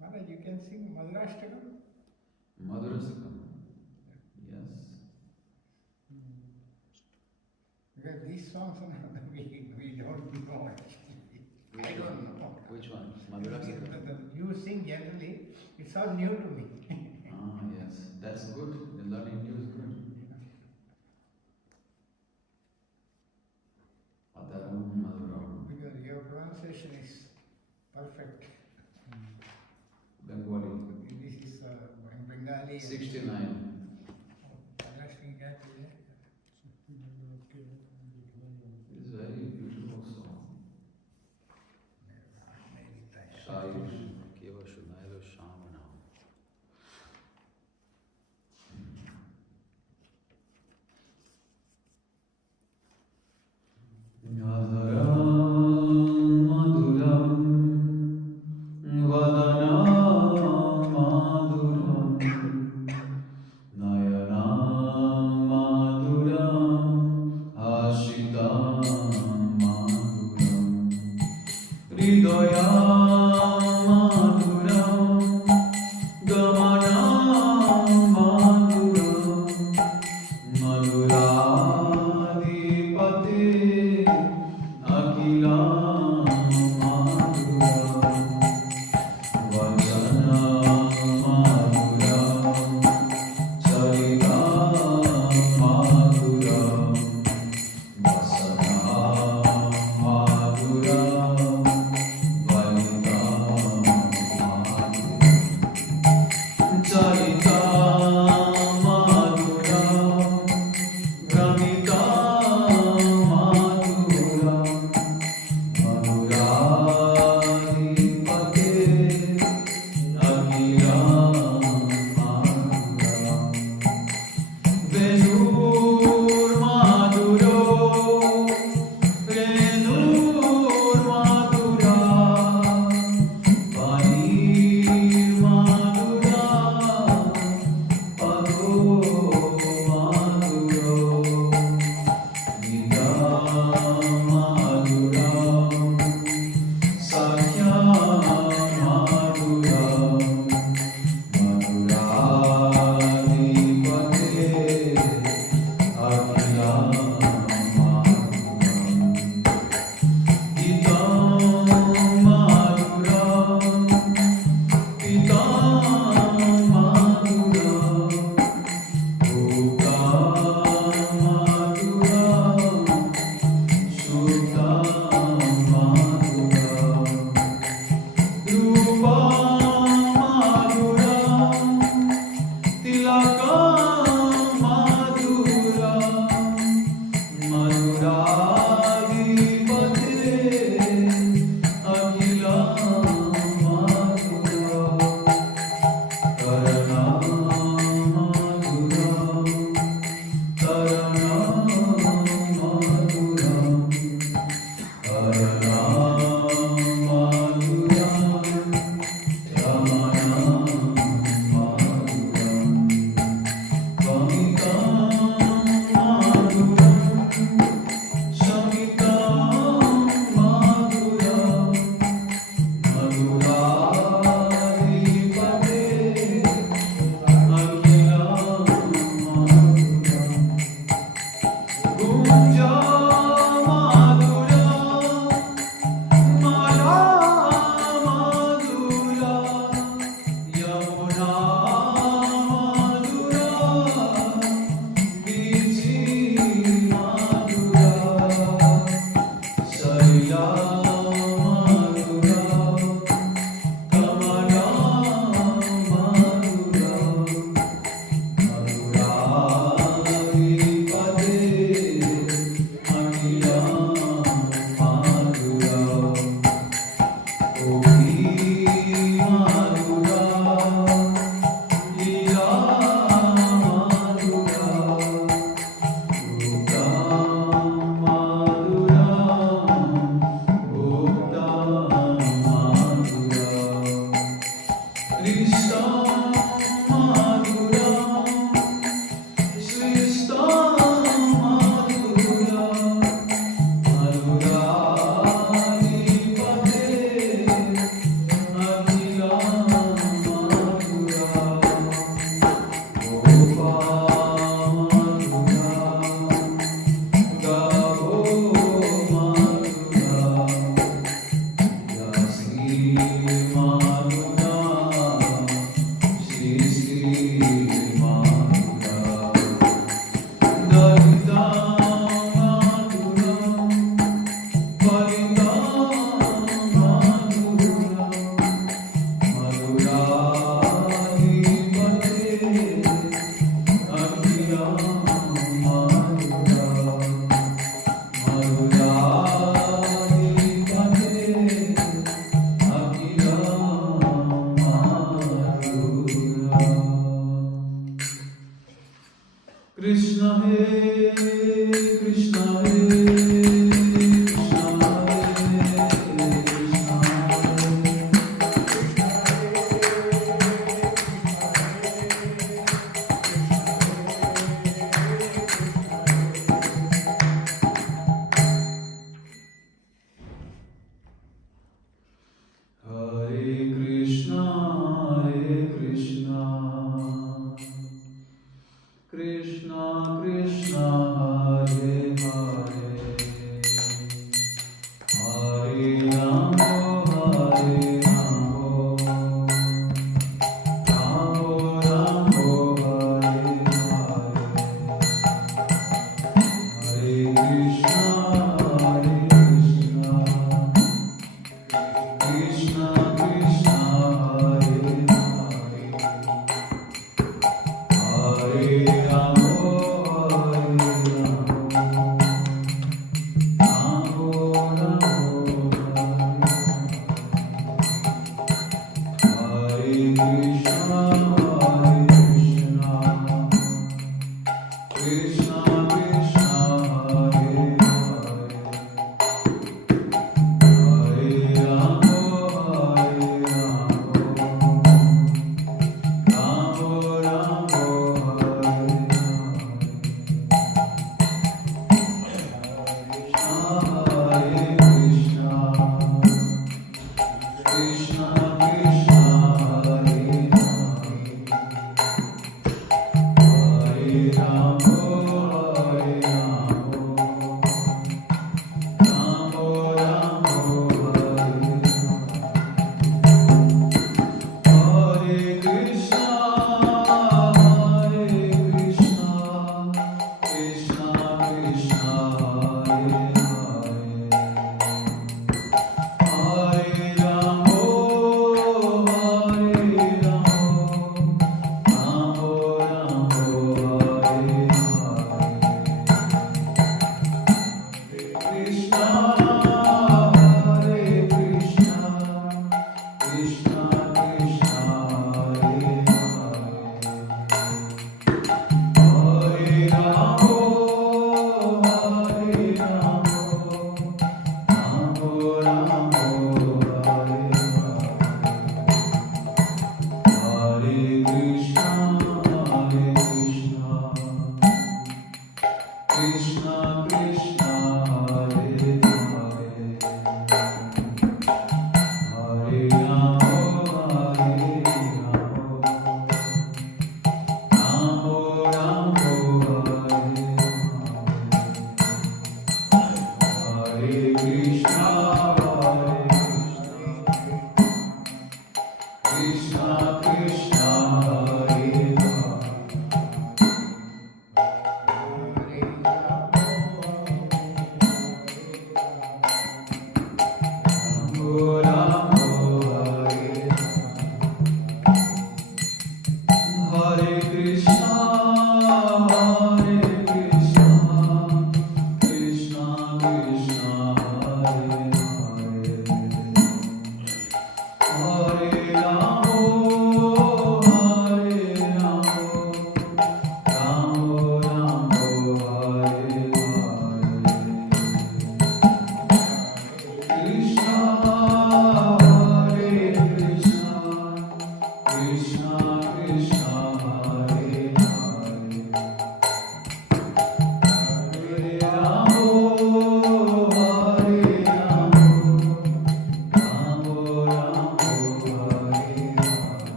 Maharaj, you can sing Madhurashtakam? Madhurashtakam, yes. Because these songs we don't know actually. I don't know. Which one? Madhurashtakam? You sing generally, it's all new to me. Yes, that's good. The learning new is good. Adaram Madhuram. Because your pronunciation is perfect. Bengali. This is Bengali. 69. It's a very beautiful song. Shaish, Keva Shunailo Shamana. Madhuram, Madhuram, Vadanam, Madhuram, Nayanam, Madhuram, Ashitam, Madhuram, Hridayam, Madhuram, Gamanam, Madhuram, Madhuradipate, Akhilam, Madhuram, Vajanam, Madhuram, Charitam, Madhuram, Vasanam, Madhuram, Valitam, Madhuram, Charitam, Madhuram, Brahmitam, Madhuram, Madhuradipate, Akhilam, Madhuram, Venur Madhuro, Venur Madhura, Panir Madhura, Pado Madhuro, Nida Madhura, Sakya Madhura, Madhuradipate, Akhilam, Madhuram, Hitam Madhuram, Hitam Madhuram, Bhukam Madhuram, Shuddham Madhuram, Drupam Madhuram, Tilakam Madhuram, Madhuradipate, Akhilam Madhuram, Taranam Madhuram, Taranam Madhuram, Taranam Madhuram, Ramanam Madhuram, Vamitam Madhuram, Shamitam Madhuram, Madhuradipate, Akhilam Madhuram,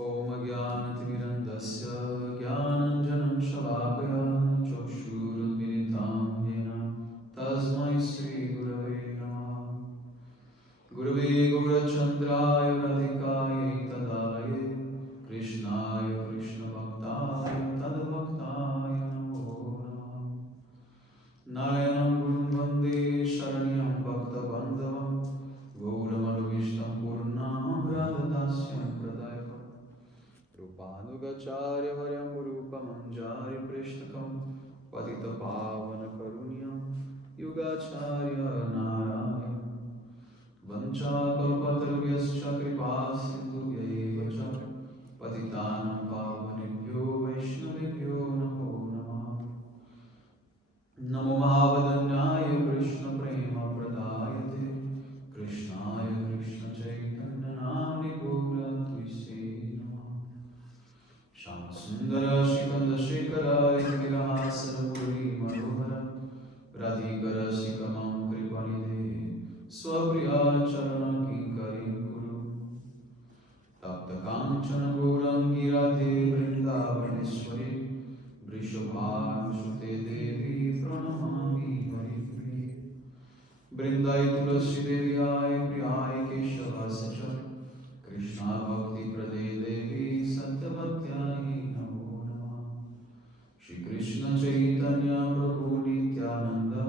Om Jnanatimirandasya Jnananjanam Shalakaya Chakshurunmilitam Yena Tasmai Sri Gurave Namaha. Gurave Gaurachandraya Radhikaya Tadalaye Krishnaya Krishna Bhaktaya Tadbhaktaya Namo Namaha. Nayanam Gurum Vande Sharanyam Bhakta Bandhavam Gauramanu Purnam Radhadasyam Pradayakam Rupanugacharya Varyam Rupamanjari Prishnakam Patita Pavana Karunyam Yugacharya Narayana Vanchakalpatarvyascha Kripa Sindhubhya Evacha Patitanam Pavanebhyo Vaishnavebhyo Namo Namaha. Namo Mahavadanyaya Krishna Prema Pradayate Krishnaya Krishna Chaitanya Namni Gora Twise Namaha. Shama Sundara Shikanda Shekara Indirahasan Puri Manohara Radhikara Sikamam Kripanide Swapriya Charana Kinkari Guru Tapta Kanchana Gaurangi Radhe Vrindavaneshwari Vrishabhanusute Devi Pranamami Haripriye Brindai Tulasi Devyai Priyai Keshavascha Krishna Bhakti Prade Devi Satyabhaktyai Namo Namaha. Shri Krishna Chaitanya Prabhu Nityananda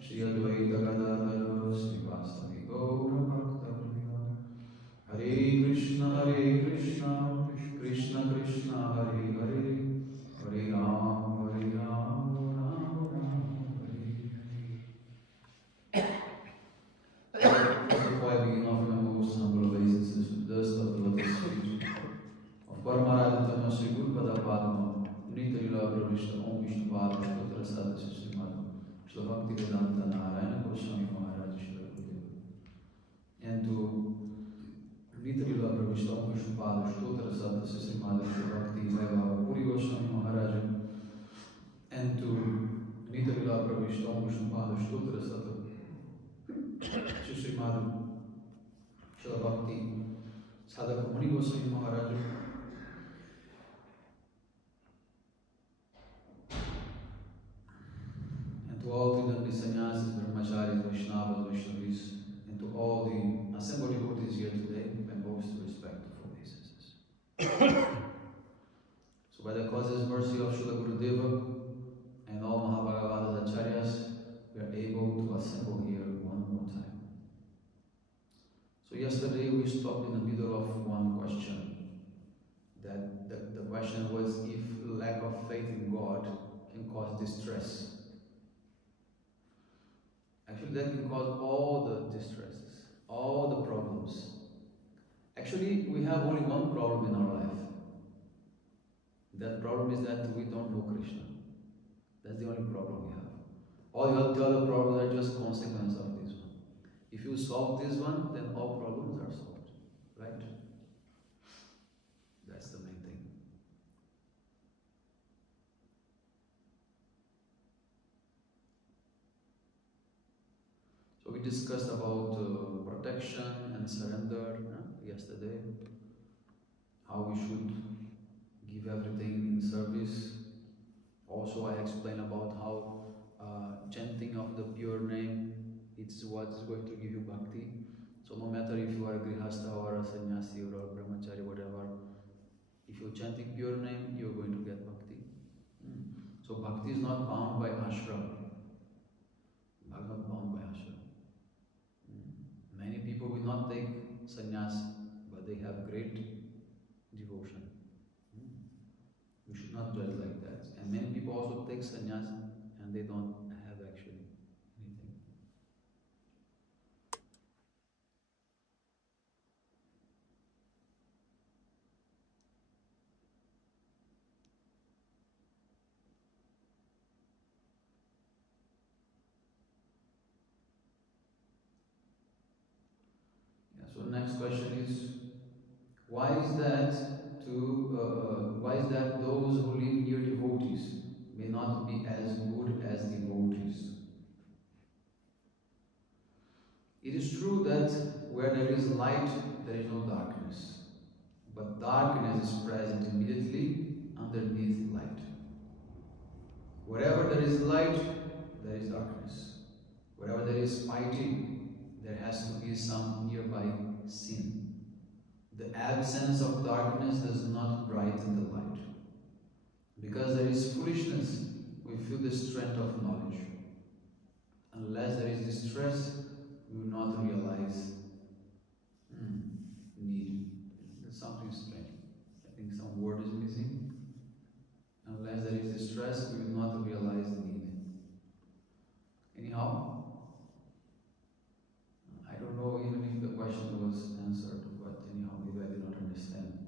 Shri Advaita Gadadhara Srivastava Gaura Bhaktavriya Hare Krishna Krishna Krishna Hare Hare Hare Ram Ram Ram Hare Hare. Before I begin offering my most humble obeisances to the dust of the lotus feet of Paramaradhitama Sri Gurupada Padma Nitarila Pravishta Om Vishnu Pada Shtotra Sadhya Srimad Shri Bhaktivedanta Narayana Goswami Maharaj Shri Gurudeva. And to Nitarila Pravishta Om Vishnu Pada Shtotra Sadhya Srimad Shri Bhaktivedanta Puri Goswami Maharaj. And to Nitarila Pravishta Om Vishnu Pada Shtotra Sadhya Shri Srimad Shri Bhakti Sadhaka Muni Goswami Maharaj. To all the sannyasis, brahmacharis, Vaishnavas, Vaishnavis, and to all the assembled devotees here today, my most respectful obeisances. So by the causeless mercy of Srila Gurudeva and all Mahabhagavatas Acharyas, we are able to assemble here one more time. So yesterday we stopped in the middle of one question. That the question was if lack of faith in God can cause distress. Actually, that can cause all the distresses, all the problems. Actually, we have only one problem in our life. That problem is that we don't know Krishna. That's the only problem we have. All the other problems are just consequence of this one. If you solve this one, then all problems are solved. Right? That's the main thing. So we discussed about protection and surrender yesterday, how we should give everything in service. Also I explained about how chanting of the pure name, it's what is going to give you bhakti. So no matter if you are a grihastha or a sannyasi or a brahmachari, whatever, if you're chanting pure name, you're going to get bhakti. So bhakti is not bound by ashram. Bhakti is not bound by ashram. Many people will not take sannyas, but they have great devotion. We should not judge like that. And many people also take sannyas and they don't have actually anything. So next question is, why is that those who live near devotees may not be as good as devotees? It is true that where there is light, there is no darkness. But darkness is there is light, there is darkness. Wherever there is piety, there has to be some nearby sin. The absence of darkness does not brighten the light. Because there is foolishness, we feel the strength of knowledge. Unless there is distress, we will not realize need. There's something strange. I think some word is missing. Unless there is distress, we will not realize need. Anyhow, I don't know even if the question was answered, but anyhow, maybe I did not understand.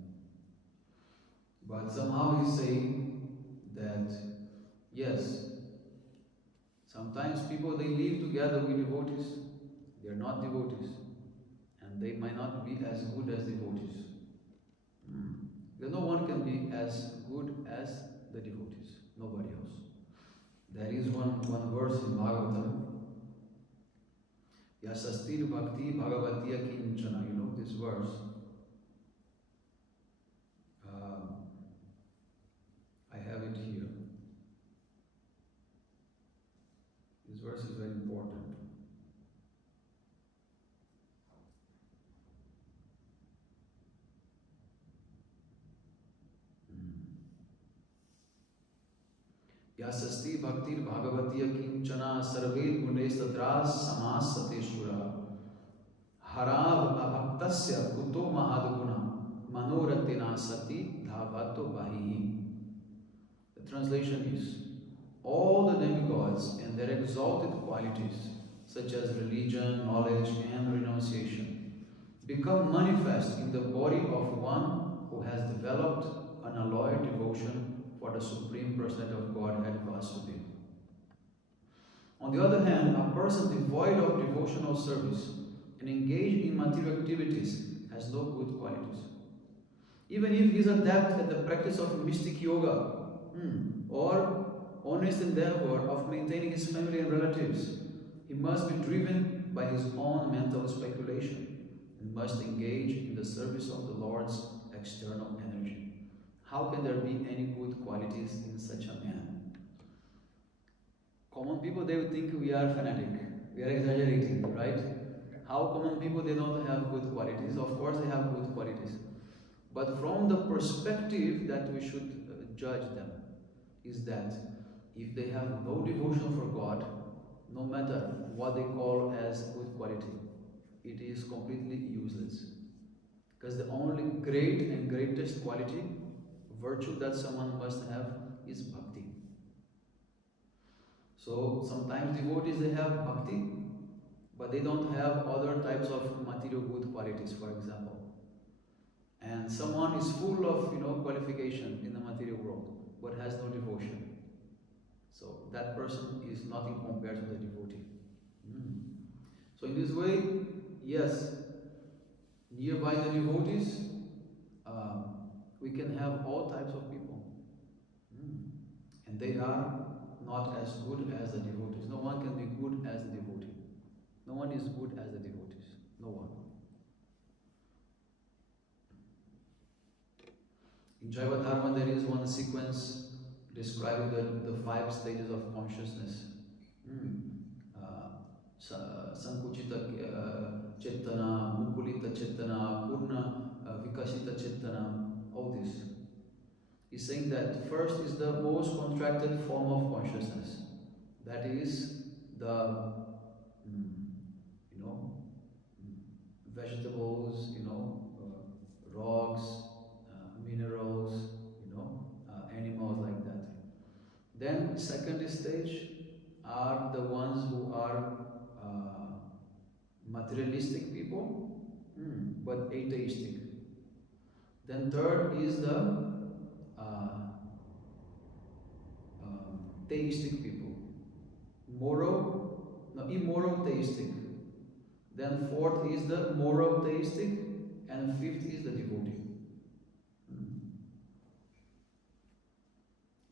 But somehow he's saying that, yes, sometimes people, they live together with devotees. They are not devotees. And they might not be as good as devotees. Because no one can be as good as the devotees. Nobody else. There is one verse in Bhagavatam. Yasastir bhakti bhagavatiya kinchana. You know this verse. I have it here. This verse is very important. Yasasti bhaktir bhagavatiya kinchana sarve gunes tatras samas sateshura harav abhaktasya kuto mahadguna manoratina sati dhavato bahihi. The translation is, all the demigods and their exalted qualities, such as religion, knowledge, and renunciation, become manifest in the body of one who has developed unalloyed devotion for the Supreme Personality of Godhead Vasudeva. On the other hand, a person devoid of devotional service and engaged in material activities has no good qualities. Even if he is adept at the practice of mystic yoga, or honest endeavor of maintaining his family and relatives, he must be driven by his own mental speculation and must engage in the service of the Lord's external energy. How can there be any good qualities in such a man? Common people, they would think we are fanatic, we are exaggerating, right? How common people, they don't have good qualities? Of course they have good qualities. But from the perspective that we should judge them, is that if they have no devotion for God, no matter what they call as good quality, it is completely useless. Because the only great and greatest quality, virtue that someone must have is bhakti. So sometimes devotees, they have bhakti, but they don't have other types of material good qualities, for example. And someone is full of qualification in the material world, but has no devotion. So that person is nothing compared to the devotee. So in this way, yes, nearby the devotees, we can have all types of people. And they are not as good as the devotees. No one can be good as the devotee. No one is good as the devotees. No one. In Jaiva Dharma, there is one sequence describing the 5 stages of consciousness. Sankuchita Chetana, Mukulita Chetana, Purna Vikasita Chetana, all this. He's saying that first is the most contracted form of consciousness. That is the, vegetables, rocks, minerals, animals like that. Then second stage are the ones who are materialistic people, but atheistic. Then third is the theistic people, immoral theistic. Then fourth is the moral theistic, and fifth is the devotee.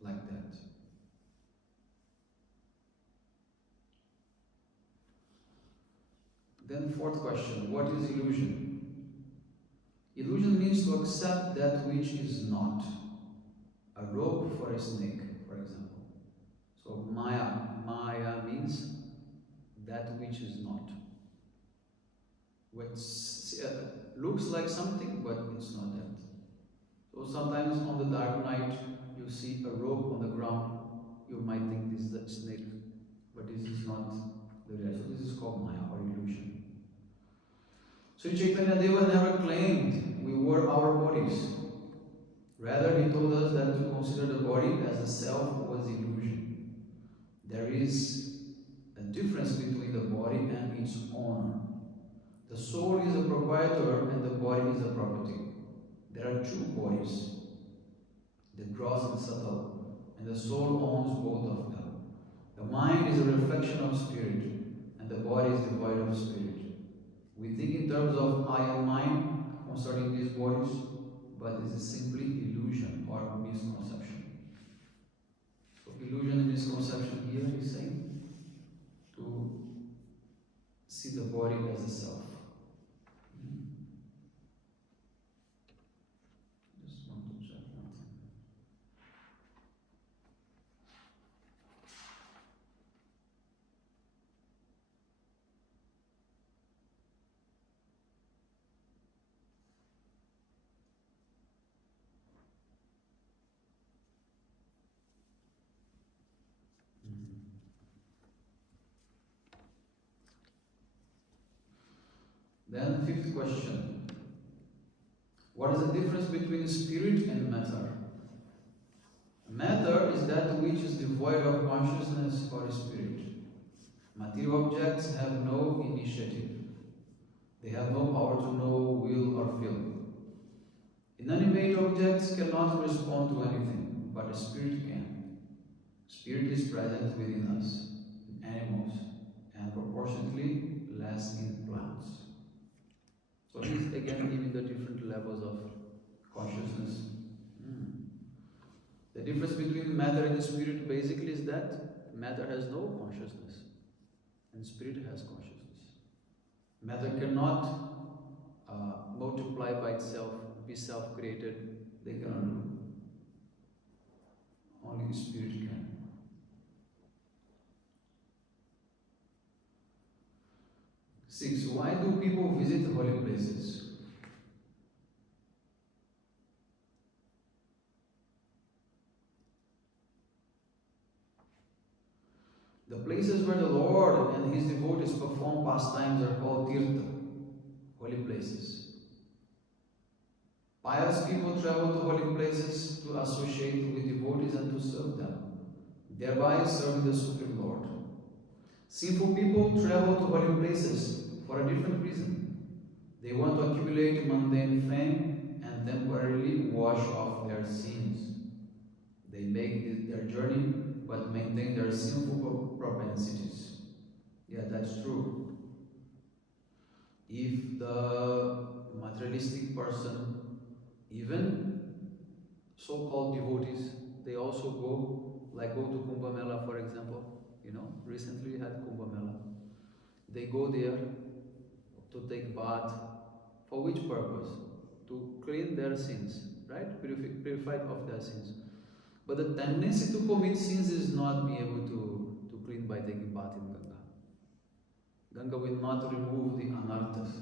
Like that. Then fourth question, what is illusion? Illusion means to accept that which is not. A rope for a snake, for example. So Maya means that which is not. What looks like something, but it's not that. So sometimes on the dark night, you see a rope on the ground. You might think this is a snake, but this is not the real. So this is called Maya or illusion. Sri Chaitanya Deva never claimed we were our bodies. Rather, he told us that to consider the body as a self was illusion. There is a difference between the body and its owner. The soul is a proprietor and the body is a property. There are two bodies, the gross and subtle, and the soul owns both of them. The mind is a reflection of spirit, and the body is devoid of spirit. We think in terms of I and mine concerning these bodies, but it is simply illusion or misconception. So illusion and misconception here is saying to see the body as a self. Just want to check one thing. Then, fifth question. What is the difference between spirit and matter? Matter is that which is devoid of consciousness or spirit. Material objects have no initiative. They have no power to know, will, or feel. Inanimate objects cannot respond to anything, but a spirit can. Spirit is present within us, in animals, and proportionately less in plants. So these again giving the different levels of consciousness. The difference between matter and spirit basically is that matter has no consciousness and spirit has consciousness. Matter cannot multiply by itself, be self-created. They cannot do. Only spirit can. Six, why do people visit holy places? The places where the Lord and His devotees perform pastimes are called tirtha, holy places. Pious people travel to holy places to associate with devotees and to serve them, thereby serving the Supreme Lord. Sinful people travel to holy places for a different reason. They want to accumulate mundane fame and temporarily wash off their sins. They make their journey but maintain their sinful propensities. Yeah, that's true. If the materialistic person, even so-called devotees, they also go to Kumbh Mela, for example. Recently we had Kumbh Mela. They go there to take bath. For which purpose? To clean their sins, right? Purified of their sins. But the tendency to commit sins is not be able to clean by taking bath in Ganga. Ganga will not remove the anarthas.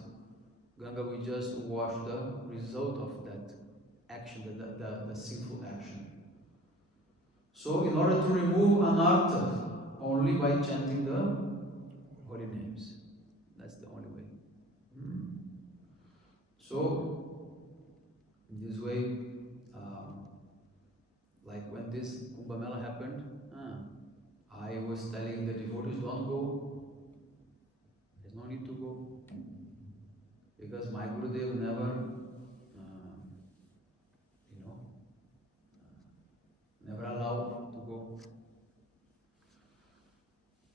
Ganga will just wash the result of that action, the sinful action. So in order to remove anartha, only by chanting the holy names. That's the only way. So, in this way, like when this Kumbh Mela happened, I was telling the devotees, don't go. There's no need to go. Because my Gurudev never allowed to go.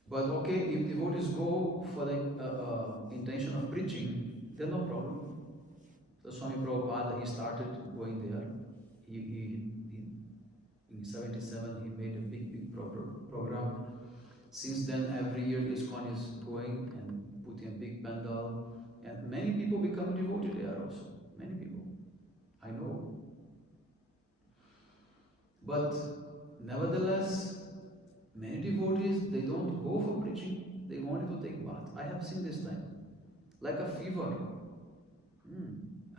But okay, if devotees go for the intention of preaching, then no problem. So Swami Prabhupada, he started going there. In 77, he made a big program. Since then, every year ISKCON is going and putting a big pandal, and many people become devoted there also. Many people, I know. But nevertheless, Many devotees, they don't go for preaching, they wanted to take bath. I have seen this time. Like a fever.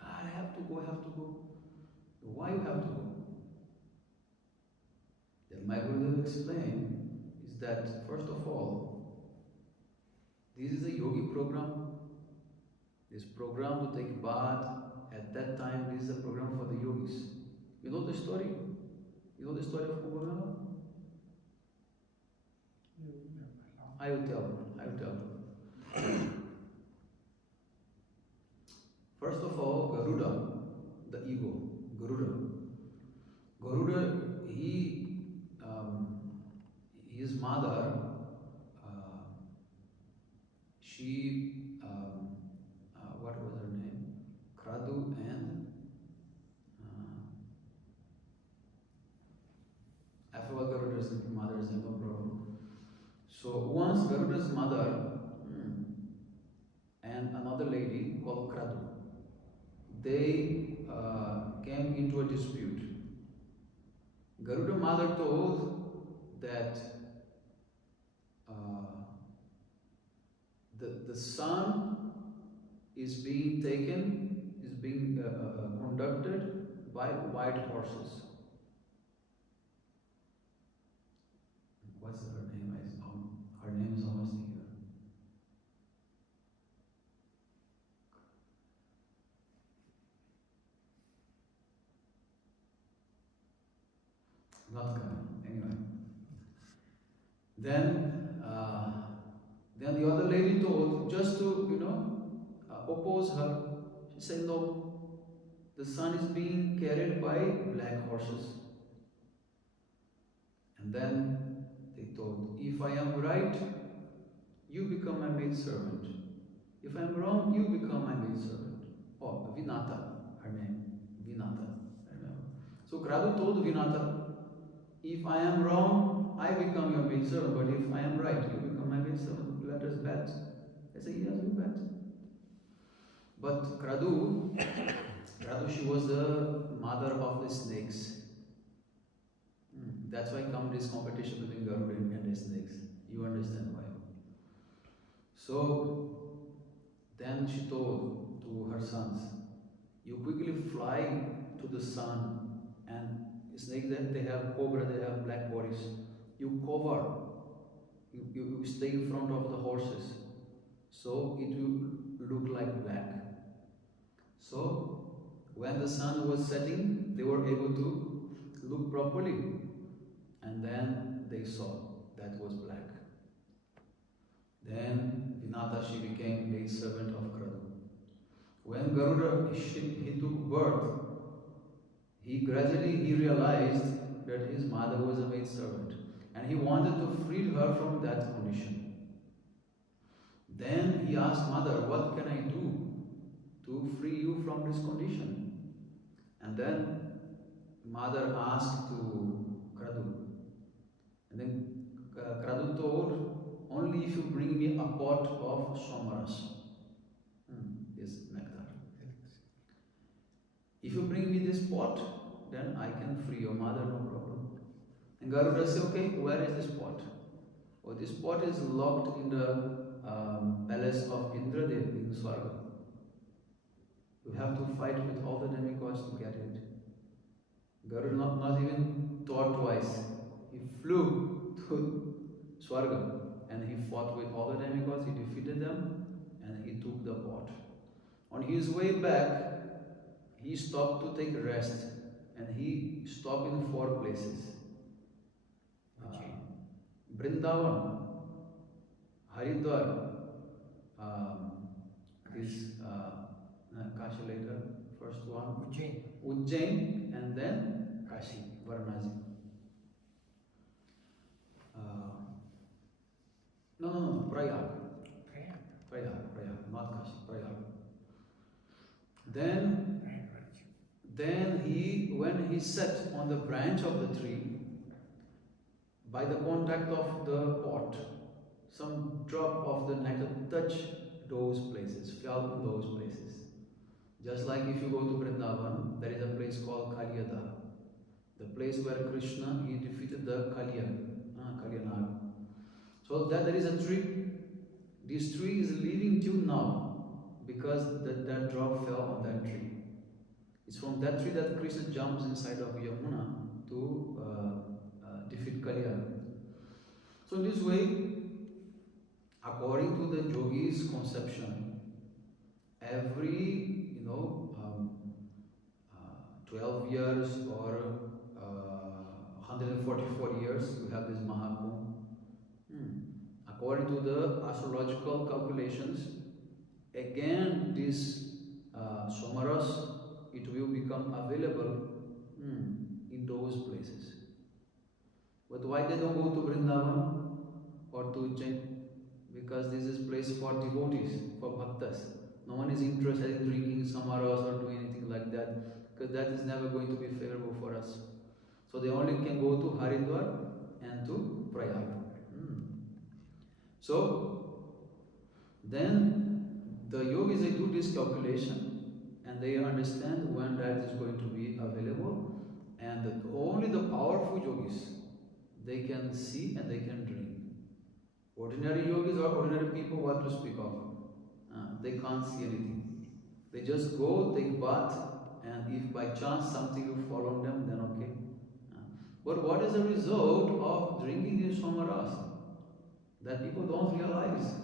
I have to go, I have to go. Why you have to go? Then my Guru explained is that first of all, this is a yogi program. This program to take bath at that time, this is a program for the yogis. You know the story? You know the story of Kumbh Mela? I will tell. First of all, Garuda, the ego, Garuda, his mother, what was her name? Kradu and I forgot Garuda's mother's name, no problem. So once Garuda's mother and another lady called Kradu, they came into a dispute. Garuda mother told that the sun is being conducted by white horses. What's her name? Her name is almost here. Not coming. Anyway. Then the other lady told, just to, oppose her, she said, no, the sun is being carried by black horses. And then they told, if I am right, you become my maidservant. If I am wrong, you become my maidservant. Oh, Vinata, her name. Vinata, I remember. So Kradu told Vinata, if I am wrong, I become your maidservant, but if I am right, you become my maidservant. Let us bet. I say, yes, we bet. But Kradu, she was the mother of the snakes. That's why comes this competition between Garuda and the snakes. You understand why. So then she told to her sons, you quickly fly to the sun, and snakes, that they have cobra, they have black bodies. You cover, you stay in front of the horses, so it will look like black. So when the sun was setting, they were able to look properly, and then they saw that was black. Then Vinata, she became a servant of Kradu. When Garuda he took birth, he gradually realized that his mother was a maidservant, and he wanted to free her from that condition. Then he asked mother, what can I do to free you from this condition? And then mother asked to Kradu. And then Kradu told, only if you bring me a pot of somaras, this nectar. If you bring me this pot, then I can free your mother, no problem. And Garuda said, okay, where is this pot? Oh, this pot is locked in the palace of Indradev in Swarga. You have to fight with all the demigods to get it. Garuda not even thought twice. He flew to Swarga and he fought with all the demigods, he defeated them, and he took the pot. On his way back, he stopped to take a rest, and he stopped in 4 places. Vrindavan, Haridwar, Kashi later, first one, Ujjain, and then Kashi, Varanasi. No, Prayag, not Kashi, Prayag. Then when he sat on the branch of the tree, by the contact of the pot, some drop of the nectar touched those places, fell in those places. Just like if you go to Vrindavan, there is a place called Kalyada, the place where Krishna, he defeated the Kalyanag. So that there is a tree. This tree is living till now because that drop fell on that tree. It's from that tree that Krishna jumps inside of Yamuna to defeat Kaliya. So in this way, according to the yogi's conception, every 12 years or 144 years, we have this Mahakumbh. According to the astrological calculations, again this Somaras, it will become available in those places. But why they don't go to Vrindavan or to Ujjain? Because this is place for devotees, for bhaktas. No one is interested in drinking Samaras or doing anything like that, because that is never going to be favorable for us. So they only can go to Haridwar and to Prayag. So then the yogis, they do this calculation and they understand when that is going to be available, and only the powerful yogis, they can see and they can drink. Ordinary yogis or ordinary people, what to speak of? They can't see anything. They just go, take bath, and if by chance something will fall on them, then okay. But what is the result of drinking this Somaras? That people don't realize.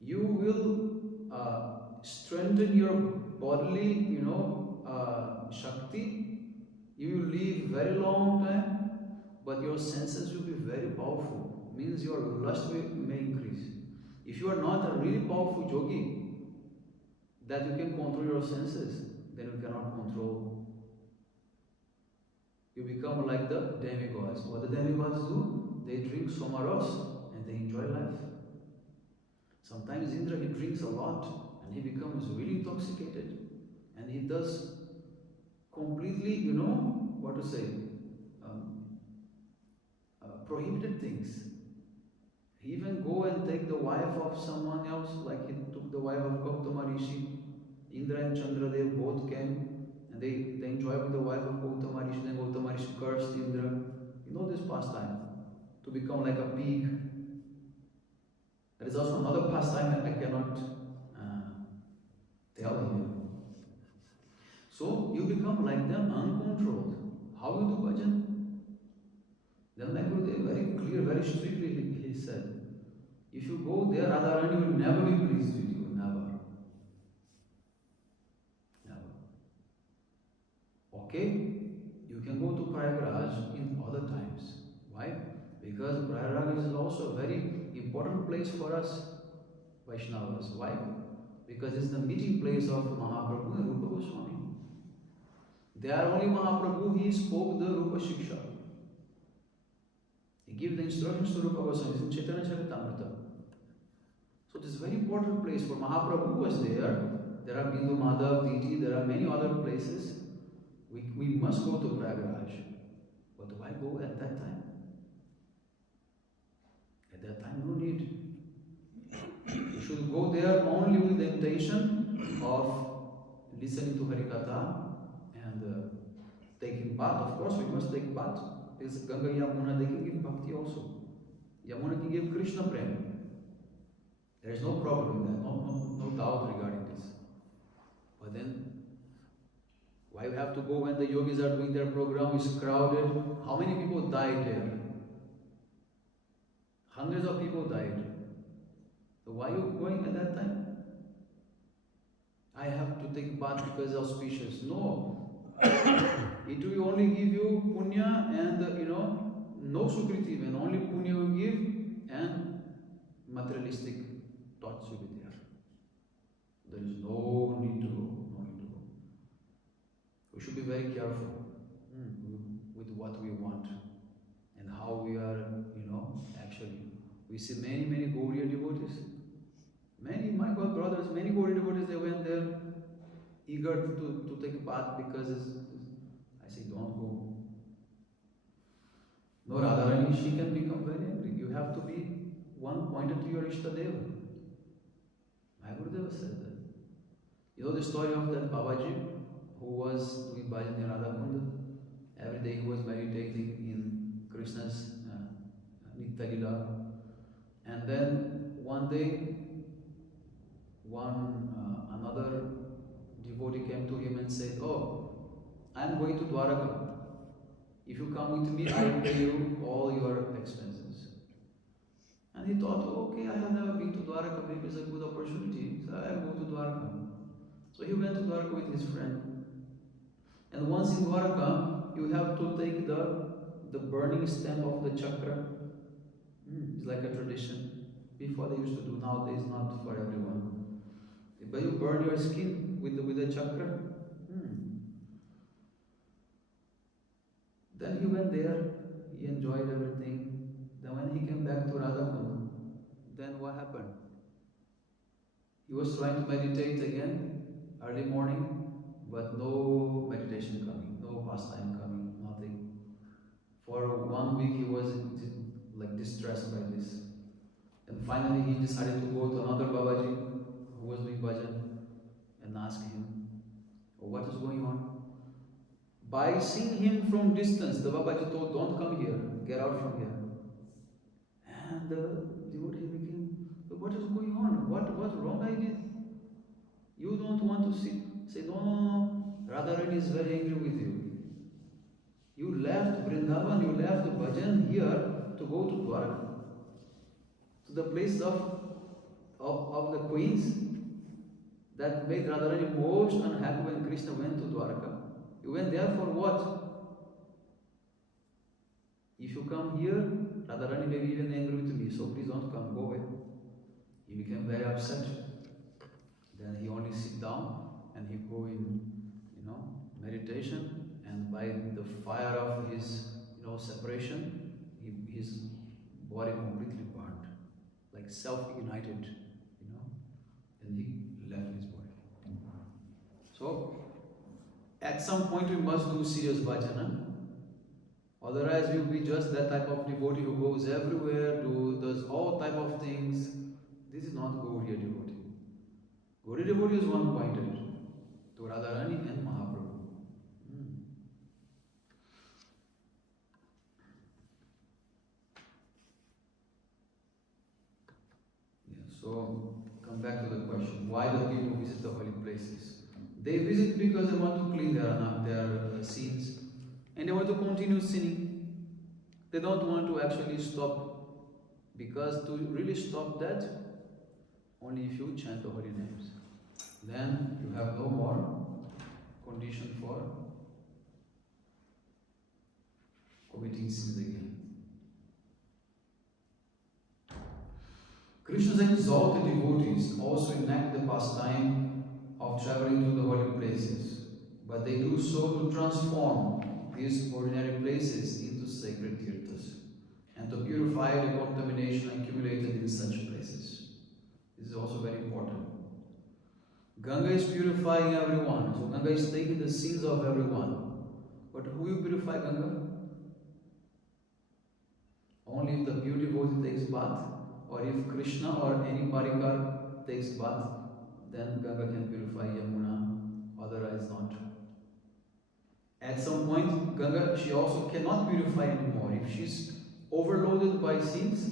You will strengthen your bodily, Shakti. You will live very long time, but your senses will be very powerful. Means your lust may increase. If you are not a really powerful yogi, that you can control your senses, then you cannot control. You become like the demigods. What the demigods do? They drink Somaras and they enjoy life. Sometimes Indra, he drinks a lot and he becomes really intoxicated. And he does completely, prohibited things. He even go and take the wife of someone else, like he took the wife of Gautama Rishi. Indra and Chandradev both came and they enjoyed with the wife of Gautama Rishi. Then Gautama Rishi cursed Indra. You know this pastime, to become like a pig. There is also another pastime that I cannot tell you. So you become like them, uncontrolled. How you do bhajan? Then my Gurudev very clear, very strictly he said, if you go there, Radharani will never be pleased with you, never. Never. Okay, you can go to Prayagraj in other times. Why? Because Prayagraj is also a very important place for us Vaishnavas. Why? Because it's the meeting place of Mahaprabhu and Rupa Goswami. There only Mahaprabhu, he spoke the Rupa Shiksha. He gave the instructions to Rupa Goswami in Chaitanya Charitamrita. So this is a very important place for Mahaprabhu was there. There are Bindu Madhav, Diti, there are many other places. We must go to Prayagraj. But why go at that time? At that time, no need. You should go there only with the intention of listening to Harikatha and taking bath. Of course, we must take bath. Because Ganga Yamuna, they can give bhakti also. Yamuna can give Krishna prem. There is no problem in that, no doubt regarding this. But then, why you have to go when the yogis are doing their program, is crowded? How many people died there? Hundreds of people died. So why are you going at that time? I have to take bath because it's auspicious. No. It will only give you punya and no sukriti, and only punya will give and materialistic thoughts will be there. There is no need to go. No need to go. We should be very careful with what we want and how we are, actually. We see many Gauriya devotees. Many, my God brothers, many Gauriya devotees, they went there eager to take a bath because I say, don't go. No, Radharani, she can become very angry. You have to be one pointed to your Ishtadeva. My Gurudeva said that. You know the story of that Babaji who was doing bhajan in Radhakunda? Every day he was meditating in Krishna's Nitya Lila. And then one day, another devotee came to him and said, "Oh, I am going to Dwaraka. If you come with me, I will pay you all your expenses." And he thought, "Oh, okay, I have never been to Dwaraka, maybe it's a good opportunity, so I will go to Dwaraka." So he went to Dwaraka with his friend. And once in Dwaraka, you have to take the burning stamp of the chakra. It's like a tradition. Before they used to do, nowadays not for everyone. But you burn your skin with the chakra. Then he went there, he enjoyed everything. Then when he came back to Radhakund, then what happened? He was trying to meditate again, early morning, but no meditation coming, no pastime coming, nothing. For 1 week he was like distressed by this. And finally he decided to go to another Babaji who was doing bhajan and ask him, "Oh, what is going on?" By seeing him from distance, the Babaji told, "Don't come here, get out from here." And the devotee became, "What is going on? What wrong I did? You don't want to sit?" Say, no, Radharani is very angry with you. You left Vrindavan, you left the bhajan here to go to Dwaraka, to the place of the queens that made Radharani most unhappy when Krishna went to Dwaraka. You went there for what? If you come here, Radharani may be even angry with me, so please don't come, go away. He became very upset. Then he only sit down and he go in, meditation, and by the fire of his, separation, his body completely burned, like self-ignited, and he left his body. So, at some point we must do serious bhajana. Otherwise we will be just that type of devotee who goes everywhere, does all type of things. This is not Gaudiya devotee. Gaudiya devotee is one-pointed to Radharani and Mahaprabhu. So, come back to the question, why do people visit the holy places? They visit because they want to clean their sins, and they want to continue sinning. They don't want to actually stop, because to really stop that, only if you chant the holy names. Then you have no more condition for committing sins again. Krishna's exalted devotees also enact the pastime of traveling to the holy places, but they do so to transform these ordinary places into sacred tirthas and to purify the contamination accumulated in such places. This is also very important. Ganga is purifying everyone, so Ganga is taking the sins of everyone. But who will purify Ganga? Only if the pure devotee takes bath, or if Krishna or any parikar takes bath, then Ganga can purify Yamuna, otherwise not. At some point, Ganga, she also cannot purify anymore. If she's overloaded by sins,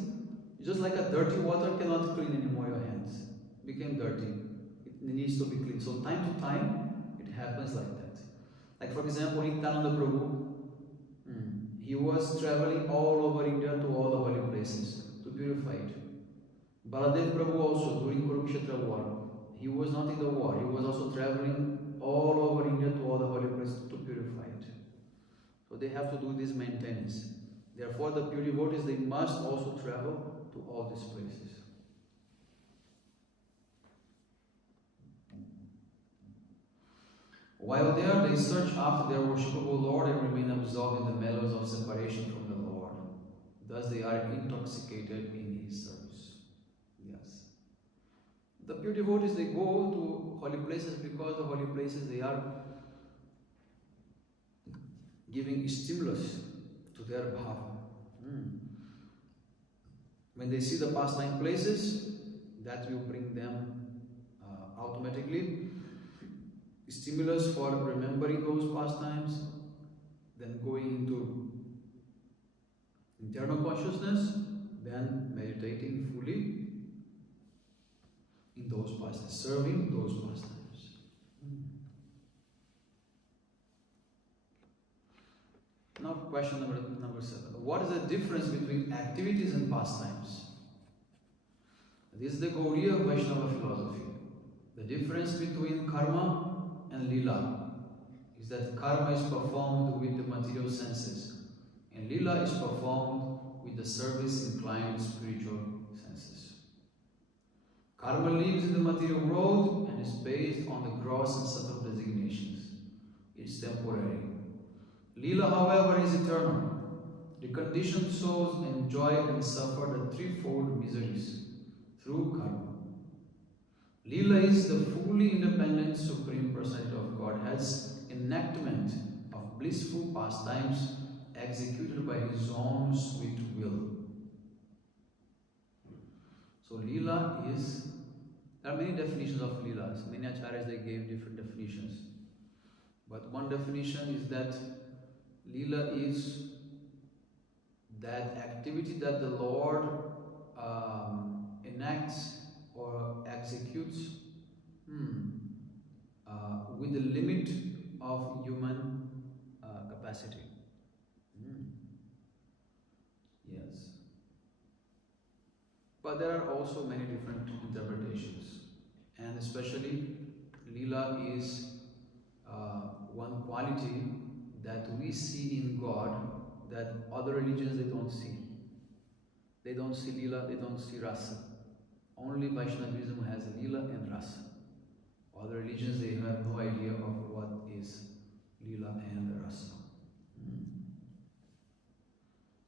just like a dirty water cannot clean anymore your hands. It became dirty. It needs to be cleaned. So time to time, it happens like that. Like for example, Nityananda Prabhu, he was traveling all over India to all the holy places to purify it. Baladev Prabhu also, during Kurukshetra war, he was not in the war, he was also traveling all over India to all the holy places to purify it. So they have to do this maintenance. Therefore, the pure devotees, they must also travel to all these places. While there, they search after their worshipable Lord and remain absorbed in the mellows of separation from the Lord. Thus they are intoxicated in His service. Yes. The pure devotees, they go to holy places because the holy places, they are giving stimulus to their bhava. When they see the pastime places, that will bring them automatically stimulus for remembering those pastimes, then going into internal consciousness, then meditating fully in those pastimes, serving those pastimes. Now question number 7. What is the difference between activities and pastimes? This is the Gauriya Vaishnava philosophy. The difference between karma and lila is that karma is performed with the material senses and lila is performed with the service-inclined spiritual senses. Karma lives in the material world and is based on the gross and subtle designations. It is temporary. Lila, however, is eternal. The conditioned souls enjoy and suffer the threefold miseries through karma. Lila is the fully independent Supreme Personality of Godhead's enactment of blissful pastimes executed by His own sweet will. So Lila is, there are many definitions of Lilas. Many acharyas, they gave different definitions. But one definition is that Lila is that activity that the Lord enacts or executes with the limit of human capacity. Yes. But there are also many different interpretations. And especially, Lila is one quality that we see in God that other religions, they don't see. They don't see Lila, they don't see Rasa. Only Vaishnavism has Lila and Rasa. Other religions, they have no idea of what is Lila and Rasa.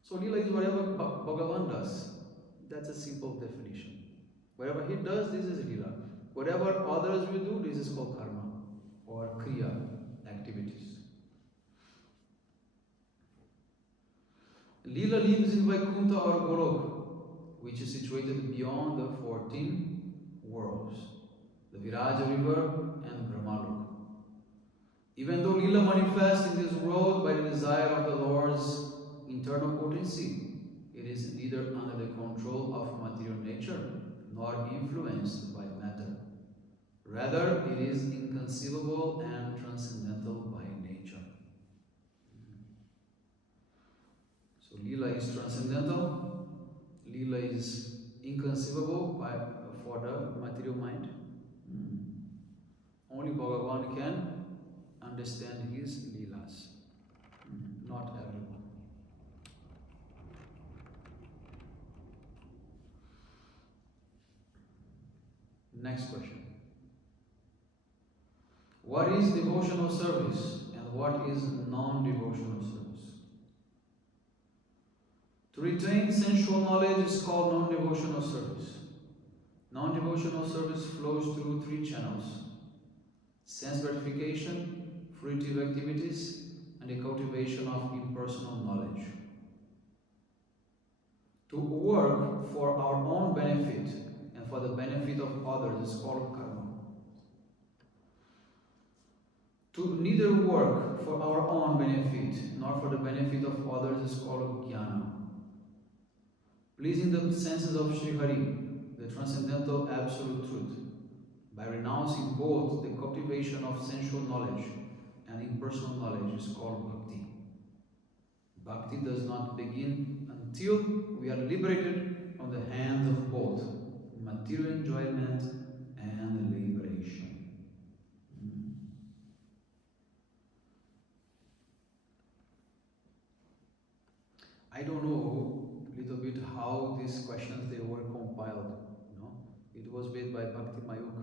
So Lila is whatever Bhagavan does. That's a simple definition. Whatever he does, this is Lila. Whatever others will do, this is called karma or kriya, activities. Lila lives in Vaikuntha or Golok, which is situated beyond the 14 worlds, the Viraja river and Brahmalok. Even though Lila manifests in this world by the desire of the Lord's internal potency, it is neither under the control of material nature nor influenced by matter. Rather, it is inconceivable and transcendental by nature. So Lila is transcendental, Lila is inconceivable for the material mind. Only Bhagavan can understand his Leelas, not everyone. Next question. What is devotional service and what is non-devotional service? To retain sensual knowledge is called non-devotional service. Non-devotional service flows through 3 channels: sense gratification, fruitive activities, and the cultivation of impersonal knowledge. To work for our own benefit and for the benefit of others is called karma. To neither work for our own benefit nor for the benefit of others is called jnana. Pleasing the senses of Sri Hari, the transcendental absolute truth, by renouncing both the cultivation of sensual knowledge and impersonal knowledge is called bhakti. Bhakti does not begin until we are liberated from the hands of both material enjoyment and liberation. I don't know a little bit how these questions they were compiled. It was made by Bhakti Mayuk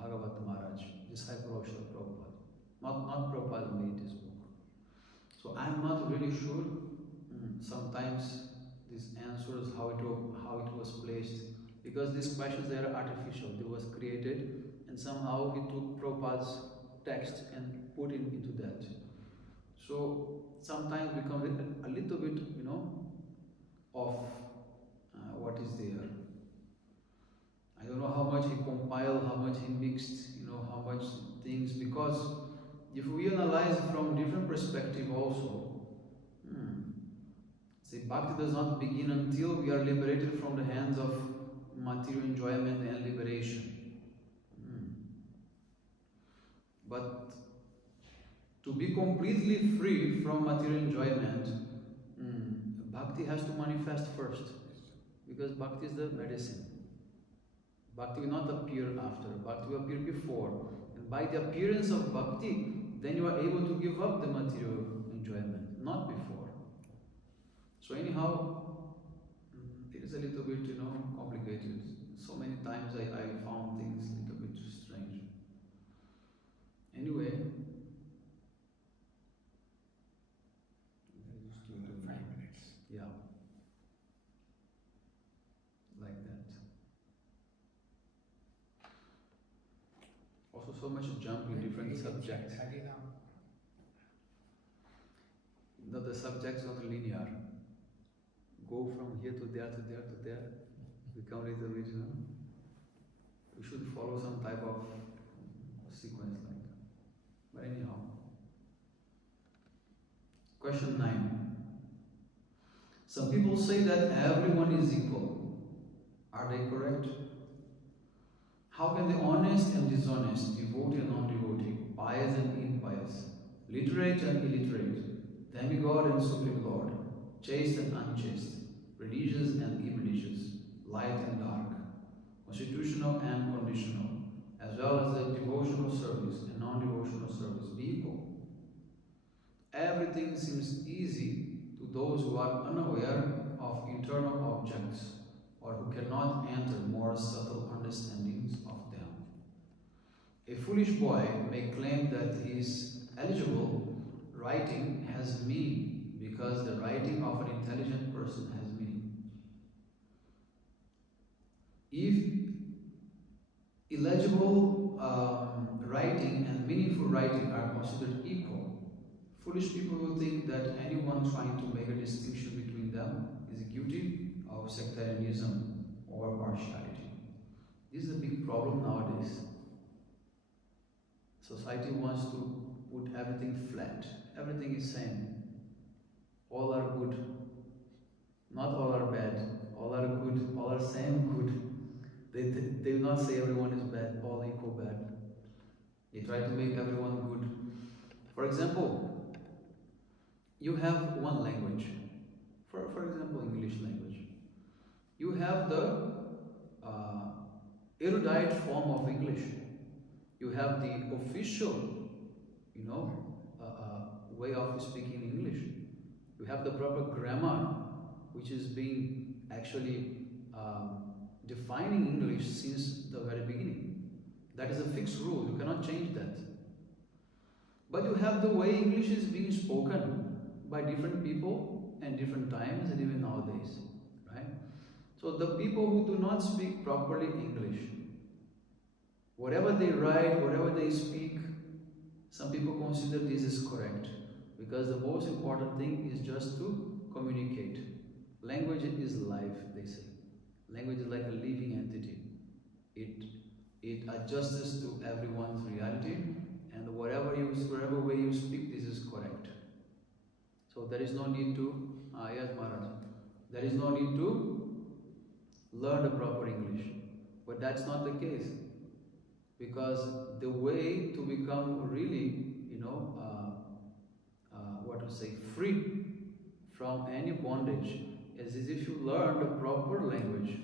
Bhagavat Maharaj, disciple of Srila Prabhupada. Not Prabhupada made this book. So I'm not really sure. Sometimes these answers, how it was placed, because these questions, they are artificial. They was created and somehow he took Prabhupada's text and put it into that. So sometimes become a little bit, of what is there. I don't know how much he compiled, how much he mixed, how much things, because if we analyze from different perspective also, See, bhakti does not begin until we are liberated from the hands of material enjoyment and liberation. But to be completely free from material enjoyment, bhakti has to manifest first. Because bhakti is the medicine. Bhakti will not appear after, bhakti will appear before. And by the appearance of bhakti, then you are able to give up the material enjoyment, not before. So anyhow, it is a little bit, complicated. So many times I found things a little bit strange. Anyway, Still 5 minutes. yeah, like that. Also, so much jump in different subjects. No, the subject is not linear. Go from here to there to there to there. Become a little bit, We should follow some type of sequence like that. But anyhow. Question 9. Some people say that everyone is equal. Are they correct? How can the honest and dishonest, devotee and non-devotee, pious and impious, literate and illiterate, demigod and supreme lord, chaste and unchaste, religious and irreligious, light and dark, constitutional and conditional, as well as the devotional service and non-devotional service be equal? Everything seems easy to those who are unaware of internal objects or who cannot enter more subtle understandings of them. A foolish boy may claim that his eligible writing has meaning because the writing of an intelligent person has meaning. If illegible writing and meaningful writing are considered equal, foolish people will think that anyone trying to make a distinction between them is guilty of sectarianism or partiality. This is a big problem nowadays. Society wants to put everything flat. Everything is same. All are good. Not all are bad. All are good. All are same good. They will not say everyone is bad, all equal bad. They try to make everyone good. For example, you have one language. For example, English language. You have the erudite form of English. You have the official, way of speaking English. You have the proper grammar, which is being actually defining English since the very beginning. That is a fixed rule. You cannot change that. But you have the way English is being spoken by different people and different times and even nowadays, right? So the people who do not speak properly English, whatever they write, whatever they speak, some people consider this is correct because the most important thing is just to communicate. Language is life, they say. Language is like a living entity. It adjusts to everyone's reality, and whatever way you speak, this is correct. So there is no need to, yes Maharaj, there is no need to learn the proper English. But that's not the case. Because the way to become really, free from any bondage is if you learn the proper language.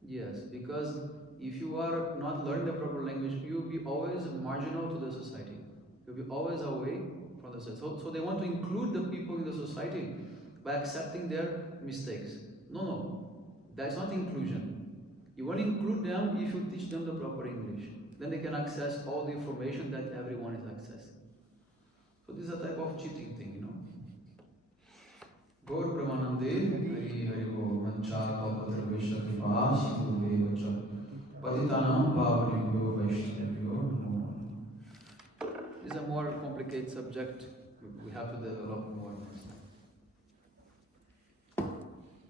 Yes, because if you are not learning the proper language, you will be always marginal to the society. You will be always away from the society. So they want to include the people in the society by accepting their mistakes. No, that's not inclusion. You want to include them if you teach them the proper English. Then they can access all the information that everyone is accessing. So this is a type of cheating thing, Gaur Pramanande, Hari Hari Bo, Mancha, Kalpatra, Vishya, Kriva, Sindhu, Vacha, Patitanam, Pavanibhyo, Vaishnavyo, Namo. This is a more complicated subject. We have to develop more.